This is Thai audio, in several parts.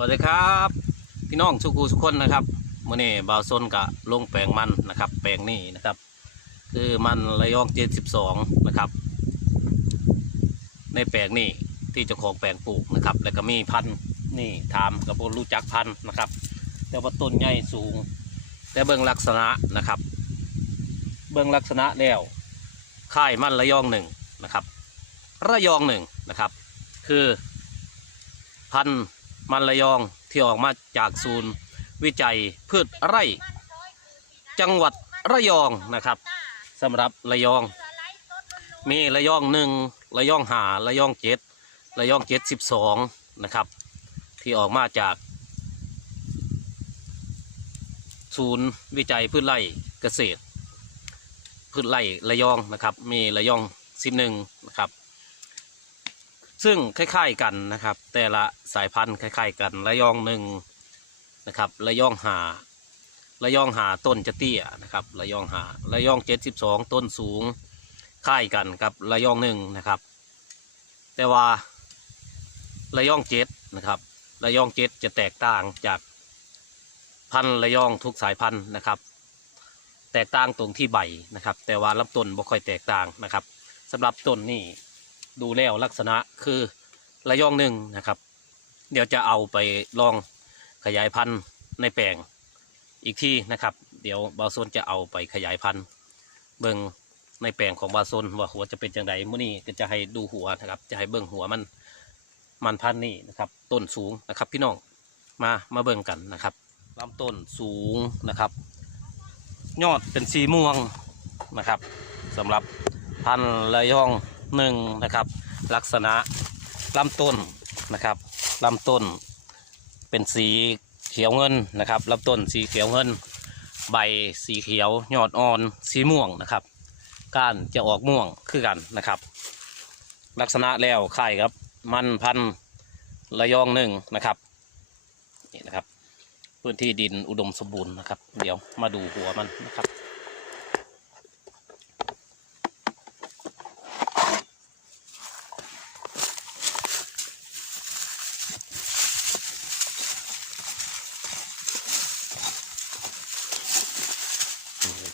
วัสดีครับ พี่น้องสุกูสุกคนนะครับมื่อนี้บ่าวซนกะลงแปลงมันนะครับ แปลงนี้นะครับ คือมันระยองเจ็ดสิบสองนะครับ ในแปลงนี้ที่เจ้าของแปลงปลูกนะครับ แล้วก็มีพันธุ์นี่ถามกับบรู้จักพันธุ์นะครับ แต่ว่าต้นใหญ่สูง แต่เบื้องลักษณะนะครับ เบื้องลักษณะแล้วค่ายมันระยองหนึ่งนะครับ ระยองหนึ่งนะครับ คือพันธุ์ มันระยองที่ออกมาจากศูนย์ วิจัยพืชไร่ จังหวัดระยองนะครับสำหรับระยอง มีระยองหนึ่งระยองหาระยองเจ็ดระยองเจ็ดสิบสองนะครับ ที่ออกมาจาก ศูนย์วิจัยพืชไร่เกษตร พืชไร่ระยองนะครับ มีระยองสิบหนึ่งนะครับ ซึ่งคล้าย ๆกันนะครับ แต่ละสายพันธุ์คล้าย ๆ กันระยองหนึ่งนะครับระยองหาระยองหาต้นจะเตี้ยนะครับระยองหาระยองเจ็ดสิบสองต้นสูงคล้ายกันกับระยองหนึ่งนะครับ แต่ว่าระยองเจ็ดนะครับระยองเจ็ดจะแตกต่างจากพันธุ์ระยองทุกสายพันธุ์นะครับ แตกต่างตรงที่ใบนะครับ แต่ว่าลำต้นบ่ค่อยแตกต่างนะครับสำหรับต้นนี่ ดูแล้วลักษณะคือระยองหนึ่งนะครับ เดี๋ยวจะเอาไปลองขยายพันธุ์ในแปลงอีกที่นะครับ เดี๋ยวบาโซนจะเอาไปขยายพันธุ์เบิ่งในแปลงของบาโซนว่าหัวจะเป็นจังไดมื้อนี้ก็จะให้ดูหัวนะครับ จะให้เบิ่งหัวมันมันพันธุ์นี่นะครับ ต้นสูงนะครับพี่น้องมามาเบิ่งกันนะครับลำต้นสูงนะครับ ยอดเป็นสีม่วงนะครับสำหรับพันธุ์ระยอง หนึ่งนะครับ ลักษณะลำต้นนะครับลำต้น เป็นสีเขียวเงินนะครับลำต้นสีเขียวเงิน ใบสีเขียวยอดอ่อนสีม่วงนะครับ ก้านจะออกม่วงคือกันนะครับ ลักษณะแล้วคล้ายครับ มันพันระยองหนึ่งนะครับนี่นะครับ พื้นที่ดินอุดมสมบูรณ์นะครับ เดี๋ยวมาดูหัวมันนะครับ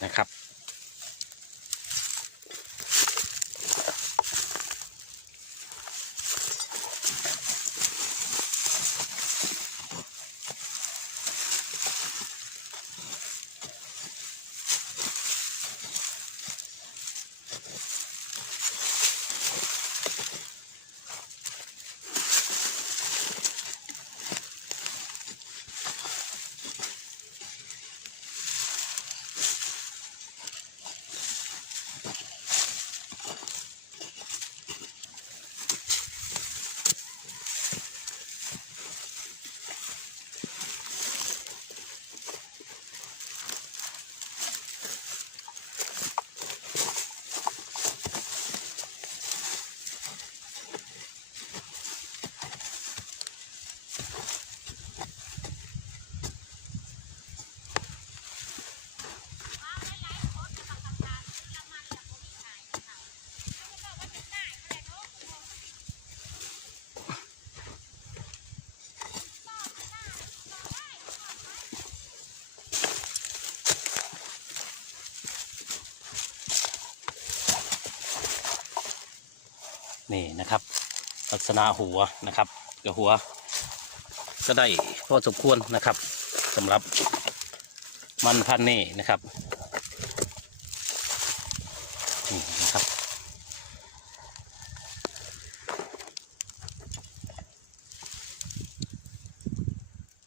นะครับ นี่นะครับ ลักษณะหัวนะครับกับหัว ก็ได้พอสมควรนะครับสำหรับมันพันนี่นะครับนี่นะครับ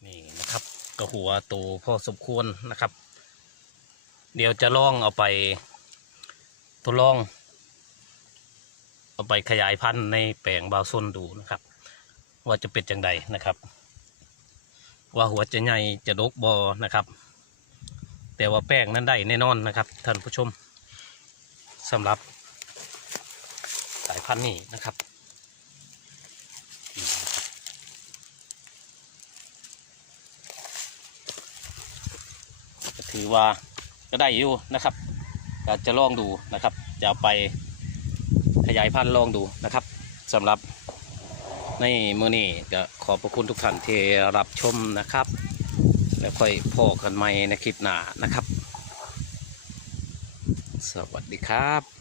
นี่นะครับกับหัวโตพอสมควรนะครับ เดี๋ยวจะลองเอาไปทดลอง เอาไปขยายพันธุ์ในแปลงบาวส้นดูนะครับ ว่าจะเป็นจังใดนะครับ ว่าหัวจะใหญ่จะดกบอนะครับ แต่ว่าแป้งนั้นได้แน่นอนนะครับท่านผู้ชมสำหรับสายพันธุ์นี้นะครับคือว่าก็ได้อยู่นะครับจะลองดูนะครับ จะไป ขยายพันธุ์ลองดูนะครับสำหรับในมือนี้ก็ขอบพระคุณทุกท่านที่รับชมนะครับ แล้วค่อยพอกันใหม่ในคลิปหน้านะครับ สวัสดีครับ